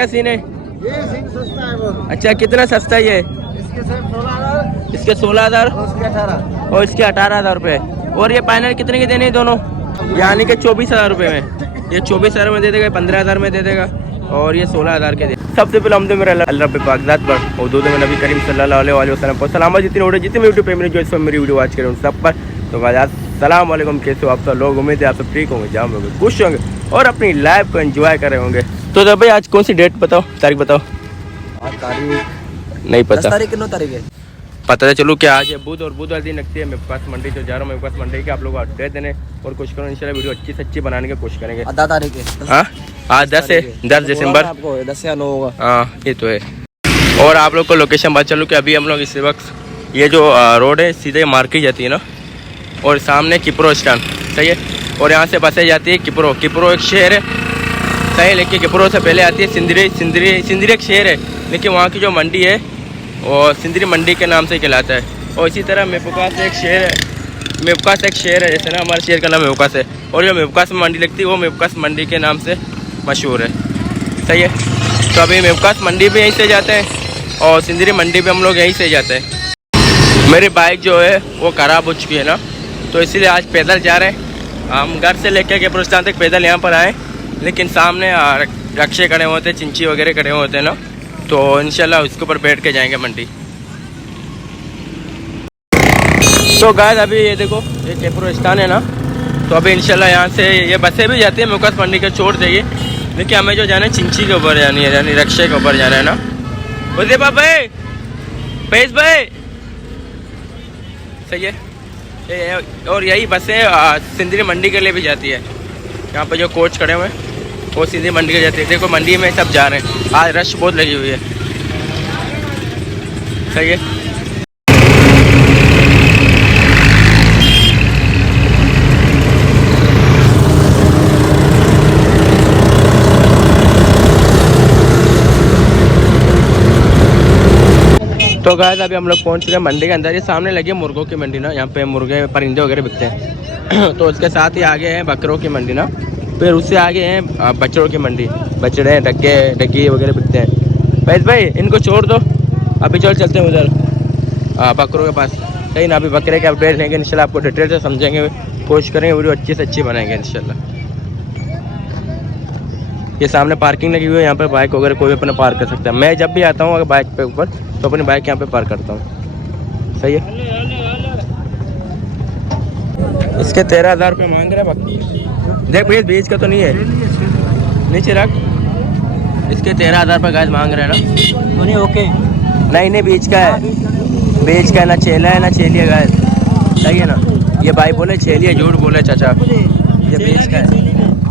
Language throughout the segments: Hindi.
क्या सीन है? ये सिंह सस्ता है बहुत। अच्छा, कितना सस्ता है ये? इसके सिर्फ 16,000, इसके 16,000 और उसके 18। और इसके 18,000 रुपये। और ये फाइनल कितने के देने हैं दोनों? यानी कि 24,000 रुपये में। ये 24,000 में दे देगा, 15,000 में दे देगा, और ये 16,000 के दे। सबसे पहले हम तो मेरा अल्लाह पे पाकज़ात पर और दूध में नबी करीम सल्लल्लाहु अलैहि वसल्लम पर सलाम। जितनी वीडियो जितने यूट्यूब पे मेरी जो इस मेरी वीडियो वाच करें उन सब पर तो अस्सलाम वालेकुम। कैसे हो आप सब लोग? उम्मीद है आप सब ठीक होंगे, जाम होंगे, खुश होंगे और अपनी लाइफ को एंजॉय कर रहे होंगे। तो भाई आज कौन सी डेट बताओ, तारीख बताओ। आज तारीख नहीं पता। 10 तारीख 9 तारीख है। पता है चलो क्या आज है बुध, और बुधवार दिन लगती है मेरे पास मंडी। तो जा रहा हूँ मेरे पास मंडी के आप लोग अपडेट देने और कोशिश करो इंशाल्लाह वीडियो अच्छी से अच्छी बनाने की कोशिश करेंगे। 10 तारीख है। हाँ आज 10 है, 10 दिसंबर आपको 10 या 9 होगा। हाँ ये तो है। और आप लोग को लोकेशन बात चलूँ कि अभी हम लोग इस वक्त ये जो रोड है सीधे मार्केट जाती है ना, और सामने किप्रो स्टैंड, सही है। और यहाँ से बसें जाती है किप्रो। किप्रो एक शहर है, सही है, लेकिन किप्रो से पहले आती है सिंदरी। सिंदरी एक शहर है, लेकिन वहाँ की जो मंडी है वो सिंदरी मंडी के नाम से कहलाता है। और इसी तरह मेपुकास एक शहर है, मेपुकास एक शहर है, जैसे ना हमारे शहर का नाम मेपुकास है, और जो मेपुकास में मंडी लगती है वो मेपुकास मंडी के नाम से मशहूर है, सही है। तो अभी मेपुकास मंडी भी यहीं से जाते हैं और सिंदरी मंडी भी हम लोग यहीं से जाते हैं। मेरी बाइक जो है वो ख़राब हो चुकी है ना, तो इसीलिए आज पैदल जा रहे हैं। हम घर से लेकर के पुरुषान तक पैदल यहाँ पर आए, लेकिन सामने रक्षे खड़े होते हैं, चिंची वगैरह खड़े होते हैं ना, तो इंशाल्लाह उसके ऊपर बैठ के जाएंगे मंडी। तो गाइस अभी ये देखो ये केपरो स्टान है ना, तो अभी इंशाल्लाह यहाँ से ये बसें भी जाती है मुकस मंडी के छोड़ देगी, लेकिन हमें जो जाना है चिंची के ऊपर जानी है, यानी रक्षे के ऊपर जाना है ना। बोलते भाई पैस भाई, सही है। और यही बसें सिंदरी मंडी के लिए भी जाती है। यहाँ पे जो कोच खड़े हुए हैं वो सिंदरी मंडी के जाती है। देखो मंडी में सब जा रहे हैं, आज रश बहुत लगी हुई है, सही है। तो गाइस अभी हम लोग पहुंच चुके हैं मंडी के अंदर। ये सामने लगी है मुर्गों की मंडी ना, यहाँ पे मुर्गे परिंदे वगैरह बिकते हैं। तो उसके साथ ही आगे है बकरों की मंडी ना, फिर उससे आगे है बछड़ों की मंडी, बछड़े डग्गे डग्गी वगैरह बिकते हैं। भाई इनको छोड़ दो, अभी चलते हैं उधर बकरों के पास, सही ना। अभी बकरे के अपडेट लेंगे इंशाल्लाह, आपको डिटेल से समझेंगे, कोशिश करेंगे वीडियो अच्छी से अच्छी बनाएंगे इंशाल्लाह। ये सामने पार्किंग लगी हुई है, यहाँ पर बाइक वगैरह कोई भी अपना पार्क कर सकता है। मैं जब भी आता हूँ अगर बाइक पे ऊपर तो अपनी बाइक यहाँ पे पार्क करता हूँ, सही है। इसके 13,000 रुपये मांग रहे हैं। देख भैया बीच का तो नहीं है, नीचे रख। इसके 13,000 रुपये गाइस मांग रहे हैं ना। नहीं ओके, नहीं बीच का है, बीच का है ना, चेला है ना चेलिया गाइस, सही है ना। ये भाई बोले चेलिया, झूठ बोले चाचा, ये बीच का है,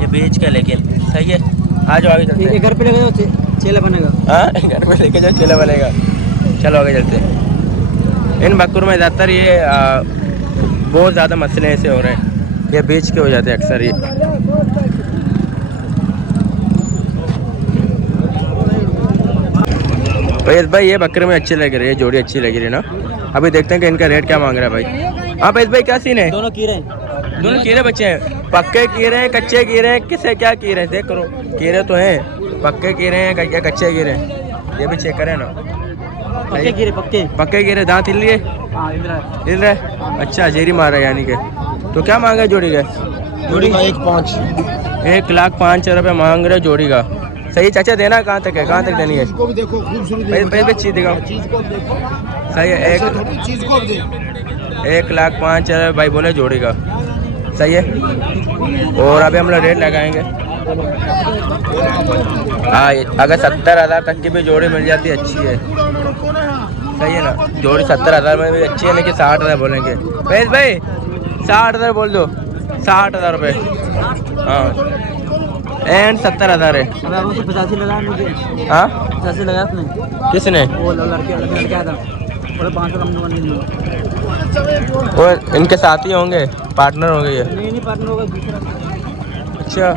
ये बीच का, लेकिन सही है। आ जाओ आगे चलते। घर पे लेके जाओ चेला बनेगा। हाँ घर पे लेके जाओ चेला बनेगा। चलो आगे चलते हैं। इन बकरों में ज़्यादातर ये बहुत ज़्यादा मसले ऐसे हो रहे हैं, ये बीच के हो जाते हैं अक्सर। ये भाई ये बकरे में अच्छी लग रही है, जोड़ी अच्छी लग रही है ना। अभी देखते हैं कि इनका रेट क्या मांग रहा है भाई। हाँ भाई क्या सीन है? दोनों कीरे बच्चे हैं, पक्के कीरे हैं, कच्चे कीरे हैं, किसे क्या कीरे हैं देख करो। कीरे तो हैं, पक्के कीरे हैं क्या कच्चे कीरे हैं, ये भी चेक करें ना। पक्के कीरे, दांत हिल लिए, हिल रहा है। अच्छा जेरी मार रहा है यानी कि। तो क्या मांगा है जोड़ी का? जोड़ी का 1,05,000। 1,05,000 रुपये मांग रहे जोड़ी का, सही। चाचा देना कहाँ तक है, कहाँ तक देनी है? देखो चीज दिखाओ, सही है। 1,05,000 भाई बोले जोड़ी का, सही है। और अभी हम लोग रेट लगाएंगे। हाँ अगर 70,000 तक की भी जोड़ी मिल जाती है अच्छी है, सही है ना। जोड़ी 70,000 में भी अच्छी है, लेकिन 60,000 बोलेंगे। भाई 60,000 बोल दो, 60,000 रुपये। हाँ एंड 70,000 है। 85 लगा मुझे। हाँ 85 लगा उसने। किसने? वो लड़के आया था, 500 कम नहीं। वो इनके साथ ही होंगे, पार्टनर होंगे ये? नहीं पार्टनर होगा दूसरा। अच्छा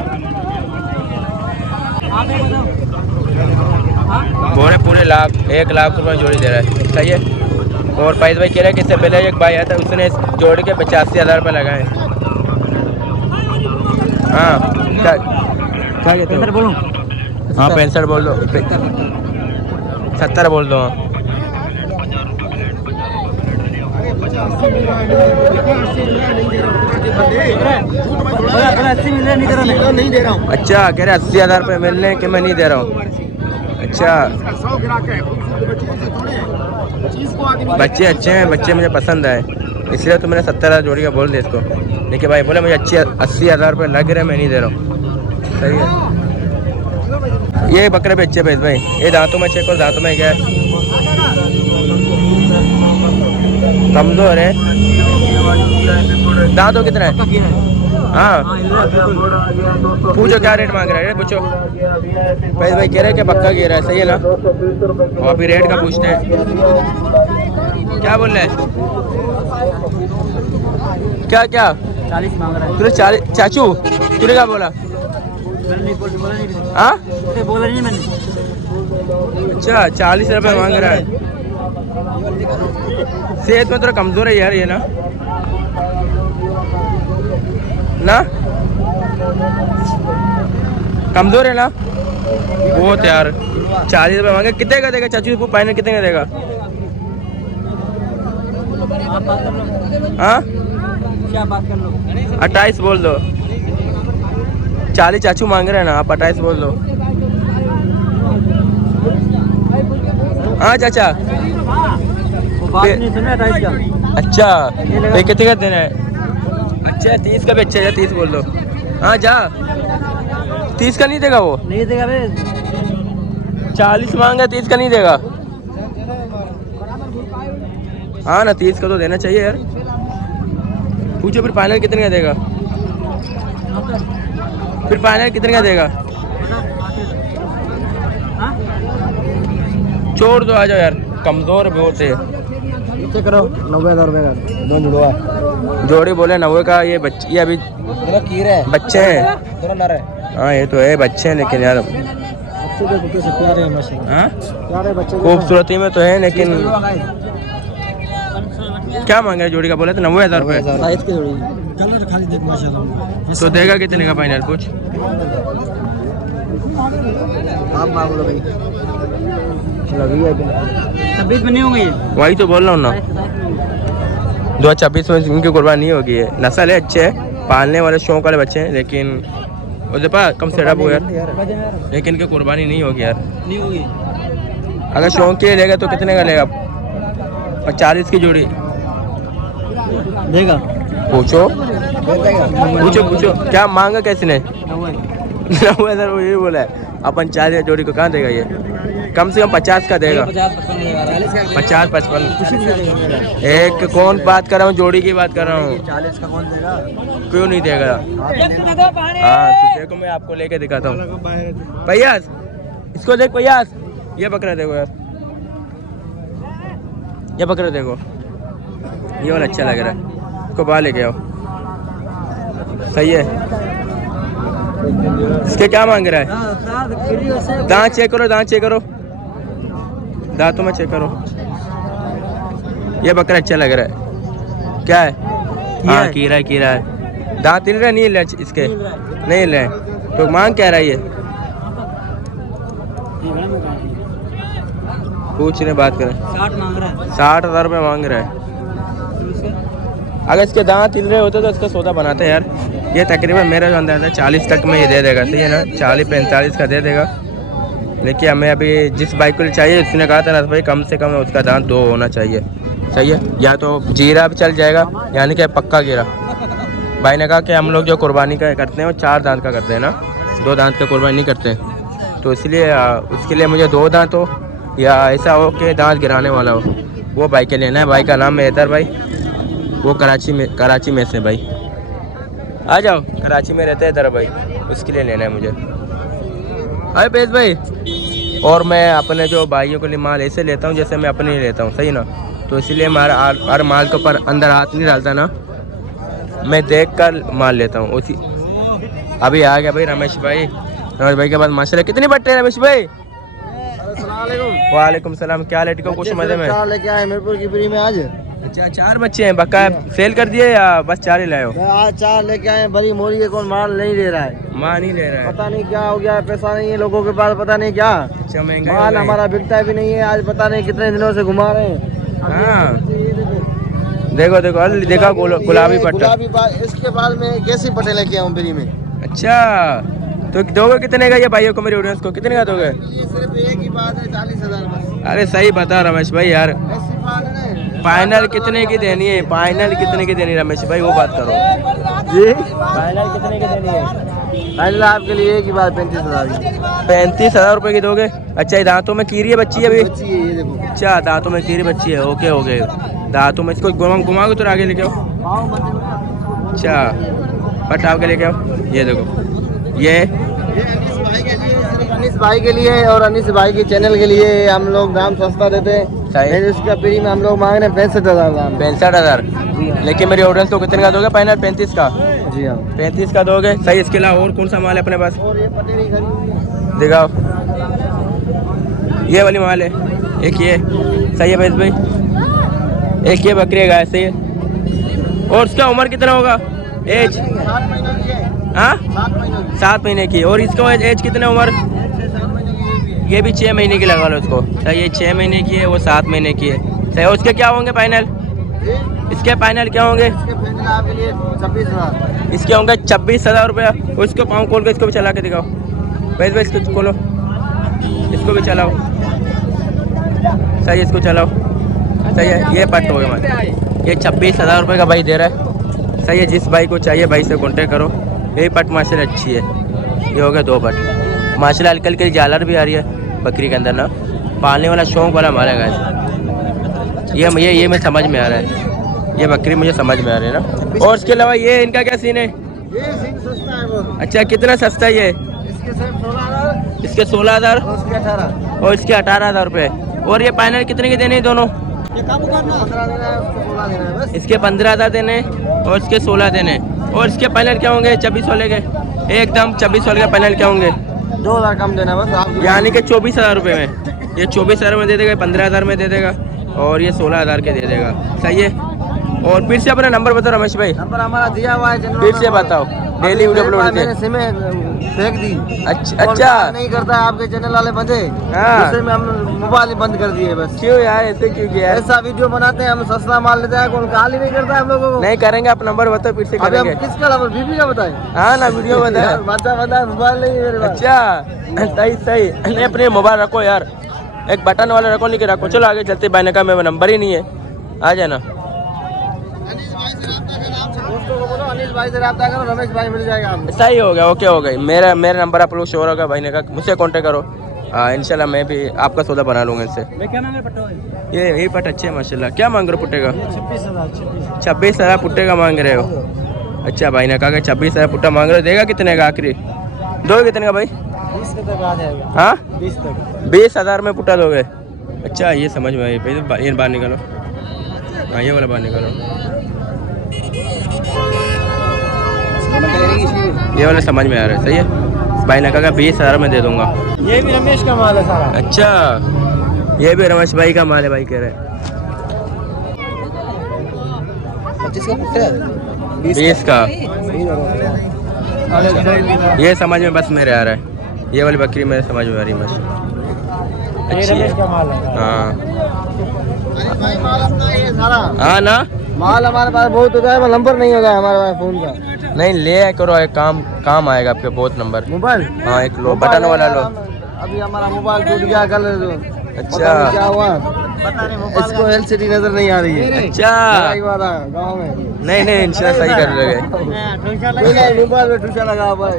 बोले पूरे 1,00,000 रुपये जोड़ी दे रहा है, सही है। और पैस भाई कह रहे हैं कि इससे पहले एक भाई आया था, उसने जोड़ी के 85,000 रुपये लगाए। हाँ क्या कहते हैं? हाँ 65 बोल दो, 70 बोल दो। हाँ नहीं दे रहा हूँ। अच्छा कह रहे 80,000 रुपये मिलने के मैं नहीं दे रहा हूँ। अच्छा बच्चे अच्छे हैं, बच्चे मुझे पसंद आए, इसलिए तो मैंने 70,000 जोड़ी का बोल दिया इसको। लेकिन भाई बोले मुझे अच्छी 80,000 रुपये लग रहे, मैं नहीं दे रहा हूँ। सही है। ये बकरे पे अच्छे पैसे भाई, ये दांतों में चेक करो, दांतों में क्या है, कमजोर है। दांतों कितना है? हाँ पूछो क्या रेट मांग रहा है, पूछो। भाई भाई कह रहे हैं कि पक्का गिरा है, सही है ना? और अभी रेट का पूछते हैं, क्या बोल रहे हैं? क्या क्या 40 मांग रहा है। तूने 40? चाचू तूने क्या बोला? हाँ बोला नहीं मैंने। अच्छा 40 रुपये मांग रहा है। सेहत में थोड़ा कमजोर है यार ये ना कमजोर है ना बहुत यार। 40 रुपये मांगे, कितने का देगा चाचू? फाइनल कितने का देगा? हाँ क्या बात कर लो। 28 बोल दो। 40 चाचू मांग रहे हैं ना, आप 28 बोल दो। हाँ चाचा वो बात नहीं सुना 28 का। अच्छा ये कितने का देना है? अच्छा 30 का भी अच्छा है, 30 बोल दो। हाँ जा 30 का नहीं देगा वो? नहीं देगा बे। 40 मांगा, 30 का नहीं देगा। हाँ ना 30 का तो देना चाहिए यार। पूछो फिर फाइनल कितने का देगा? फिर फाइनल कितने का देगा? छोड़ दो, आ जाओ यार, कमजोर बहुत है। चेक करो 90,000 रुपये का दो जुड़वा जोड़ी बोले 90 का। ये बच्चे, ये अभी बच्चे हैं। हाँ ये तो है, बच्चे हैं लेकिन यार प्यारे हाँ प्यारे बच्चे खूबसूरती में तो है, लेकिन क्या मांगे जोड़ी का? बोले तो 90,000 रुपये। साइज की जोड़ी कलर खाली देख माशाल्लाह। तो देगा कितने का फाइनल? कुछ आप मांग लो भाई। 26 में नहीं होंगे। वही तो बोल रहा हूँ ना, 2026 में इनकी कुर्बानी नहीं होगी। है नस्ल है, अच्छे है, पालने वाले शौक वाले बच्चे हैं, लेकिन उसके पास कम सेटअप हो यार, लेकिन इनकी कुर्बानी नहीं होगी यार। नहीं होगी। अगर शौक के लिए लेगा तो कितने का लेगा? 40 की जोड़ी देगा। पूछो पूछो पूछो क्या मांगा कैसे ने? 90,000 ये बोला है। अपन 40 जोड़ी को कहाँ देगा? ये कम से कम 50 का देगा। 50-55 एक कौन बात कर रहा हूँ, जोड़ी की बात कर रहा हूँ। 40 का कौन देगा? क्यों नहीं देगा? हाँ तो देखो मैं आपको लेके दिखाता हूँ। पयास इसको देख, पयास ये बकरा देखो यार, ये बकरा देखो, ये वाला अच्छा लग रहा है, इसको बाहर लेके आओ। सही है। इसके क्या मांग रहा है? दांत चेक करो, दांत चेक करो, दांतों में चेक करो। ये बकरा अच्छा लग रहा है। क्या है? हाँ कीरा है, कीरा है। दांत हिल रहा नहीं हिल रहा इसके? नहीं हिल रहे। तो मांग क्या रहा है ये? पूछ रहे, बात करें। 60 मांग रहा है। 60,000 रुपये मांग रहा है। अगर इसके दांत हिल रहे होते तो इसका सौदा बनाते यार। ये तकरीबन मेरा जो अंदाजा है 40 तक में ये दे देगा, सही है ना? 40-45 का दे देगा। लेकिन हमें अभी जिस बाइक को चाहिए उसने कहा था ना भाई कम से कम उसका दांत 2 होना चाहिए, सही है? या तो जीरा भी चल जाएगा, यानी कि पक्का गिरा। भाई ने कहा कि हम लोग जो कुर्बानी का करते हैं वो 4 दांत का करते हैं ना, 2 दांत का कुर्बानी नहीं करते। तो इसलिए उसके लिए मुझे 2 दांत हो या ऐसा हो कि दांत गिराने वाला हो, वो बाइक के लेना है। भाई का नाम है हैदर भाई, वो कराची में से भाई। आ जाओ, कराची में रहते हैं हैदर भाई, उसके लिए लेना है मुझे। अरे बेस भाई, और मैं अपने जो भाइयों के लिए माल ऐसे लेता हूँ जैसे मैं अपने लिए लेता हूँ, सही ना? तो इसलिए हमारा हर माल के ऊपर अंदर हाथ नहीं डालता ना, मैं देख कर माल लेता हूँ। उसी अभी आ गया भाई रमेश भाई के बाद माशाल्लाह। कितनी बट्टे रमेश भाई? वालेकुम सलाम। क्या लेट को कुछ मजे में लेके आए मीरपुर की फ्री में आज? अच्छा 4 बच्चे हैं, बक्का सेल कर दिए या बस 4 ही लाए हो? आज 4 लेके आए, बड़ी मोरी है, कौन माल नहीं दे रहा है, माँ नहीं दे रहा है। पता नहीं क्या हो गया, पैसा नहीं है लोगों के पास, पता नहीं क्या अच्छा महंगा माल हमारा बिकता भी नहीं है। आज पता नहीं कितने दिनों से घुमा रहे हैं। हाँ देखो देखो अल देखा गुलाबी पट्टा। गुलाबी इसके बाद में कैसी पट्टे लेके आऊँ फ्री में। अच्छा तो दोगे कितने का ये भाइयों को, मेरे ऑडियंस को कितने का दोगे? ये सिर्फ एक ही बात है, 40,000 बस। अरे सही बता रमेश भाई यार, ऐसी बात है ना। फाइनल कितने की देनी है? फाइनल कितने की देनी है रमेश भाई, वो बात करो जी फाइनल कितने की देनी है? फाइनल आपके लिए एक ही बात 35,000 की। 35,000 रुपए की दोगे? अच्छा ये दांतों में कीरी है बच्ची है अभी? बच्ची है ये देखो। अच्छा दांतों में कीरी बच्ची है, ओके हो गए। दांतों में इसको घुमा के तो आगे लेके आओ। अच्छा पटाव के लेके आओ। ये देखो ये अनीस भाई के लिए और अनीस भाई के चैनल के लिए हम लोग दाम सस्ता देते हैं। सही। इसका फ्री में हम लोग मांग रहे हैं 65,000 दाम। 65,000। लेकिन मेरी ऑडियंस को कितने का दोगे फाइनल? 35 का? जी हाँ 35 का दोगे सही। इसके अलावा और कौन सा माल है अपने पास? और ये पटेरी खरीदी दिखाओ। ये वाली माल है एक, ये सही है भाई। एक ये बकरी है गाय, सही है। और उसका उम्र कितना होगा? एज 7 महीने की है। हाँ 7 महीने की। 7 महीने की। और इसका एज कितना उम्र? 7 महीने की है। ये भी 6 महीने की लगा लो उसको। सही ये 6 महीने की है, वो 7 महीने की है। सही। और उसके क्या होंगे फाइनल? जी? इसके फाइनल क्या होंगे? इसके फाइनल आपके लिए 26,000। इसके होंगे 26,000 रुपया। उसको पाँव खोल के इसको भी चला के दिखाओ भाई। इसको खोलो, इसको भी चलाओ। सही है इसको चलाओ। सही है ये पट हो गया हमारे। ये 26,000 रुपये का भाई दे रहा है। सही है जिस भाई को चाहिए भाई से कॉन्टेक्ट करो। यही पट माशाल्लाह अच्छी है। ये हो गया 2 पट माशाल्लाह। हल्की हल्की झालर भी आ रही है बकरी के अंदर ना, पालने वाला शौक वाला हमारा गाय। ये मैं समझ में आ रहा है, ये बकरी मुझे समझ में आ रही है ना। और उसके अलावा ये इनका क्या सीन है? ये सिंह सस्ता है बहुत। अच्छा कितना सस्ता है ये? इसके सिर्फ 16,000 इसके 16,000 और उसके 18। और इसके 18,000 रुपये। और ये फाइनल कितने के देने हैं दोनों? ये काबू करना 15 देना है, उसको 16 देना है बस। इसके 15,000 देने और इसके 16 देने। और इसके फाइनल क्या होंगे? 24 के एकदम 24 के फाइनल क्या होंगे? 2,000 कम देना बस आप। यानी कि 24,000 रुपये में। ये 24,000 में दे देगा, 15,000 में दे देगा और ये 16,000 के दे देगा। सही है। और फिर से अपना नंबर बताओ रमेश भाई। नंबर हमारा दिया हुआ है चैनल फिर में। से बताओ। डेली वीडियो अपलोड मैंने करते सिम फेंक दी। अच्छा नहीं करता है आपके चैनल वाले बंदे। हाँ। दूसरे में हम मोबाइल बंद कर दिए बस। क्यों यार ऐसे क्यों किया? ऐसा वीडियो बनाते हैं हम, सस्ता माल लेते हैं, कौन गाली नहीं करता है हम लोगों को। नहीं करेंगे, आप नंबर बताओ फिर से अभी हम करेंगे। किसका नंबर? बीबी का बताएं। हाँ ना वीडियो बताए। बता मोबाइल नहीं है मेरे पास। अच्छा सही सही। नहीं अपने मोबाइल रखो यार, एक बटन वाला रखो, लेके रखो। चलो आगे चलते। भाई ने कहा मेरा नंबर ही नहीं है, आ जाना। दोस्तों को बोलो अनिल भाई से रब्ता करो, रमेश भाई मिल जाएगा आपको। सही हो गया, ओके हो गई। मेरा नंबर आप लोग शोर होगा। भाई ने कहा मुझसे कांटेक्ट करो। इंशाल्लाह मैं भी आपका सौदा बना लूँगा इनसे। मैं क्या मांगे पट्टा? ये पट अच्छे है माशाल्लाह। क्या मांग रहे हो पुट्टे का? 26,000। 26,000 पुट्टे का मांग रहे हो? अच्छा भाई ने कहा कि 26,000 पुट्टा मांग रहे हो। देगा कितने का आखिरी? दोगे कितने का भाई? 20 तक आ जाएगा। हाँ 20 तक। 20,000 में पुट्टा दोगे? अच्छा ये समझ में आई भाई। ये बाहर निकालो। हाँ ये वाला बाहर निकालो। ये वाला समझ में आ रहा है। सही है। भाई ने कहा 20,000 में दे दूंगा। ये भी रमेश का माल है सारा। अच्छा ये भी रमेश भाई का माल है भाई कह रहे हैं। 25 का पुट्टा है? 20 का। ये समझ में बस मेरे आ रहा है। ये वाली बकरी मेरे समझ में आ रही है बस। अच्छी है। का माल है। हाँ भाई माल अपना ये सारा। हाँ ना माल हमारे पास बहुत होता है, नंबर नहीं होता है हमारे पास फोन का। नहीं ले आया करो, एक काम आएगा आपके बहुत नंबर। मोबाइल? हाँ एक लो बटन वाला लो। अभी हमारा मोबाइल टूट गया कल। अच्छा क्या हुआ पता नहीं, इसको एलसीडी नजर नहीं आ रही है। अच्छा गाँव में नहीं इंशाल्लाह सही कर लोगे। मोबाइल में ठूसा लगा हुआ है।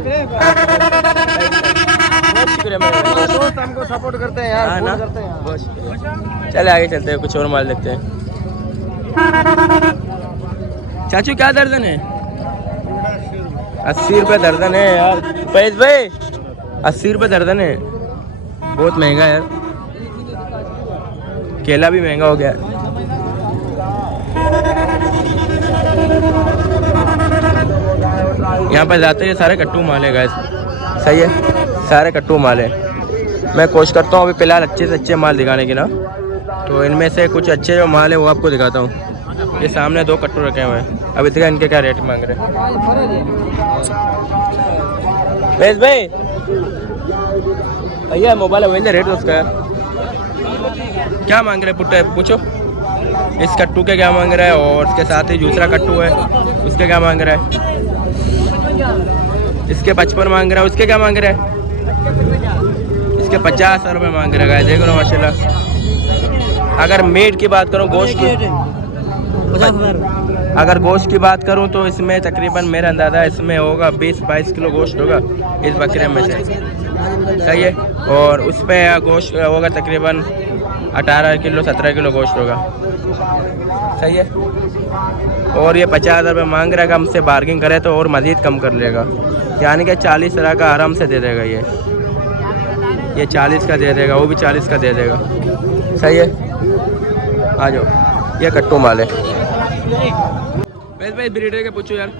बहुत शुक्रिया मेरे भाई। दोस्त हमको सपोर्ट करते हैं यार, हाँ फोन ना करते हैं। बहुत शुक्रिया। चले आगे चलते हैं, कुछ और माल देखते हैं। चाचू क्या दर्जन है? 80 रुपये दर्जन है यार। फैज भाई 80 रुपये दर्जन है, बहुत महंगा यार। केला भी महंगा हो गया। यहाँ पर जाते हैं सारे कट्टू माल है गाइस। सही है, सारे कट्टू माल है। मैं कोशिश करता हूँ अभी फ़िलहाल अच्छे से अच्छे माल दिखाने की ना, तो इनमें से कुछ अच्छे जो माल है वो आपको दिखाता हूँ। ये सामने 2 कट्टू रखे हुए हैं। अभी तक इनके क्या रेट मांग रहे हैं? वेश भाई भैया मोबाइल अवेल रेट उसका क्या मांग रहे पुट्टे पूछो। इस कट्टू के क्या मांग रहा है और इसके साथ ही दूसरा कट्टू है उसके क्या मांग रहा है? इसके 55 मांग रहा है। उसके क्या मांग रहा है? इसके 50 रुपये मांग रहा है। देख लो माशाल्लाह। अगर मीट की बात करूँ गोश्त की, अगर गोश्त की बात करूं तो इसमें तकरीबन मेरा अंदाज़ा इसमें होगा 20-22 किलो गोश्त होगा इस बकरे में से। सही है। और उस पर गोश्त होगा तकरीबन 18 किलो 17 किलो गोश्त होगा। सही है। और ये 50 रुपये मांग रहा है। हमसे बार्गिंग करे तो और मज़ीद कम कर लेगा, यानी कि 40 तरह का आराम से दे देगा। ये 40 का दे देगा, वो भी 40 का दे देगा। सही है। आ जाओ। ये कट्टू माल है। भाई ब्रीडर के पूछो यार।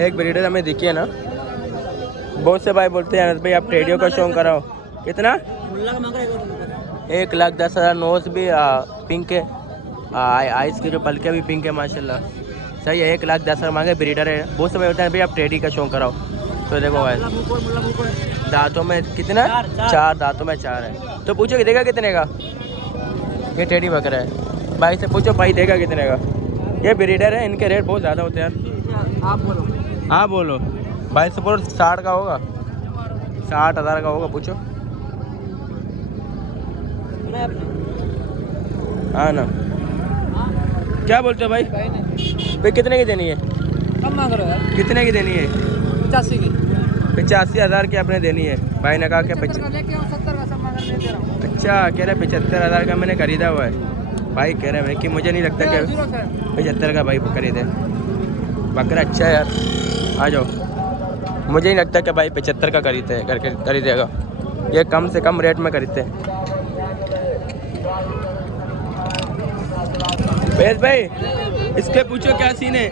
एक ब्रीडर हमें दिखिए ना। बहुत से भाई बोलते हैं भाई आप रेडियो का शौक कराओ। कितना? 1,10,000। नोज भी पिंक है, आइस के जो पलके भी पिंक है माशाल्लाह। सही है। 1,10,000 मांगे। ब्रीडर है। बहुत से भाई बोलते हैं भाई आप टेडी का शौक कराओ। तो देखो भाई दांतों में कितना? 4 दांतों में 4 है। तो पूछो कि देगा कितने का? ये टेडी बकरा है। भाई से पूछो भाई देगा कितने का? ये ब्रीडर है, इनके रेट बहुत ज़्यादा होते हैं। आप बोलो। हाँ बोलो भाई से बोलो 60 का होगा, 60,000 का होगा। पूछो। हाँ ना। क्या बोलते हो भाई? भाई कितने की देनी है? कम मांग रहे हो यार। कितने की देनी है? 85 की। 85,000 की आपने देनी है। भाई ने कहा क्या 70 का सब मांग रहे दे रहा हूँ। अच्छा कह रहे 75,000 का मैंने खरीदा हुआ है। भाई कह रहे हैं कि मुझे नहीं लगता कि 75 का भाई खरीदे। बकरा अच्छा है यार। आ जाओ। मुझे नहीं लगता कि भाई 75 का खरीदेगा। ये कम से कम रेट में खरीदते हैं। भाई इसके पूछो क्या सीन है।